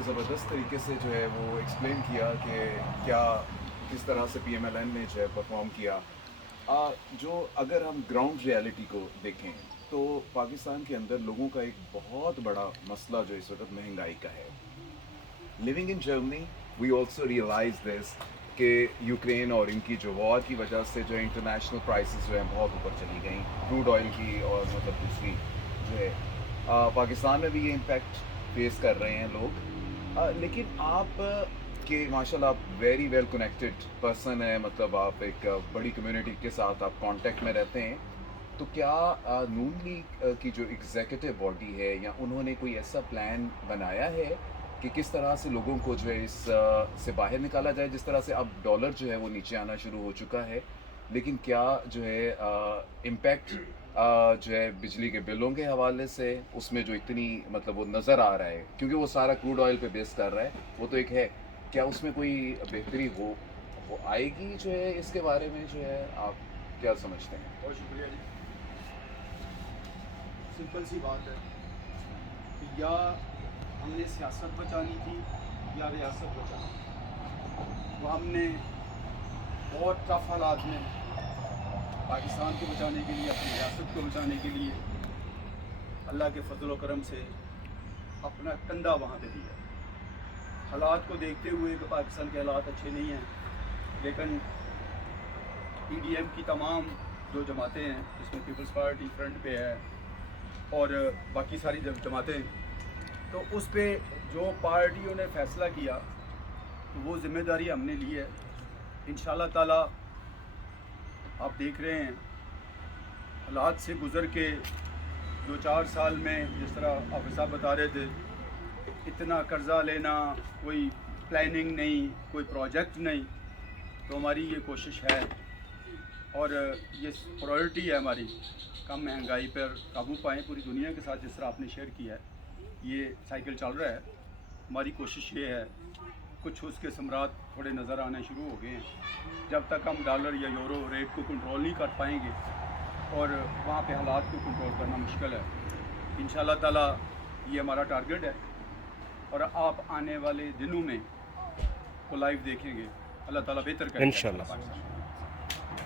ज़बरदस्त तरीके से जो है वो एक्सप्लेन किया कि क्या किस तरह से PMLN ने जो है परफॉर्म किया। जो अगर हम ग्राउंड रियलिटी को देखें तो पाकिस्तान के अंदर लोगों का एक बहुत बड़ा मसला जो इस वक्त महंगाई का है। Living in Germany we also realize this कि यूक्रेन और इनकी जो वॉर की वजह से जो इंटरनेशनल प्राइसेस जो है बहुत ऊपर चली गई, क्रूड ऑयल की और मतलब दूसरी जो है पाकिस्तान में भी ये इम्पैक्ट फेस कर रहे हैं लोग। लेकिन आप कि माशाल्लाह आप वेरी वेल कनेक्टेड पर्सन है, मतलब आप एक बड़ी कम्युनिटी के साथ आप कांटेक्ट में रहते हैं, तो क्या नून लीग की जो एग्जीक्यूटिव बॉडी है या उन्होंने कोई ऐसा प्लान बनाया है कि किस तरह से लोगों को जो है इस से बाहर निकाला जाए? जिस तरह से अब डॉलर जो है वो नीचे आना शुरू हो चुका है, लेकिन क्या जो है इम्पैक्ट जो है बिजली के बिलों के हवाले से उसमें जो इतनी मतलब वो नज़र आ रहा है, क्योंकि वो सारा क्रूड ऑयल पे बेस कर रहा है, वो तो एक है, क्या उसमें कोई बेहतरी हो आएगी जो है? इसके बारे में जो है आप क्या समझते हैं? बहुत शुक्रिया जी। सिंपल सी बात है कि या हमने सियासत बचानी थी या रियासत बचानी। तो हमने बहुत टफ हालात में पाकिस्तान को बचाने के लिए, अपनी रियासत को बचाने के लिए अल्लाह के फजल व करम से अपना कंधा वहाँ पे दिया। हालात को देखते हुए कि पाकिस्तान के हालात अच्छे नहीं हैं, लेकिन PDM की तमाम जो जमातें हैं, जिसमें पीपल्स पार्टी फ्रंट पे है और बाकी सारी जमातें, तो उस पे जो पार्टियों ने फ़ैसला किया तो वो ज़िम्मेदारी हमने ली है। इंशाल्लाह ताला आप देख रहे हैं हालात से गुज़र के 2-4 साल में, जिस तरह आप साहब बता रहे थे, इतना कर्ज़ा लेना, कोई प्लानिंग नहीं, कोई प्रोजेक्ट नहीं, तो हमारी ये कोशिश है और ये प्रायोरिटी है हमारी, कम महंगाई पर काबू पाएँ। पूरी दुनिया के साथ जिस तरह आपने शेयर किया है, ये साइकिल चल रहा है। हमारी कोशिश ये है, कुछ उसके समरात थोड़े नज़र आने शुरू हो गए हैं। जब तक हम डॉलर या यूरो रेट को कंट्रोल नहीं कर पाएंगे और वहाँ पे हालात को कंट्रोल करना मुश्किल है। इंशाल्लाह ताला ये हमारा टारगेट है और आप आने वाले दिनों में को लाइव देखेंगे। अल्लाह ताला बेहतर करेगा इंशाल्लाह। पाकिस्तान।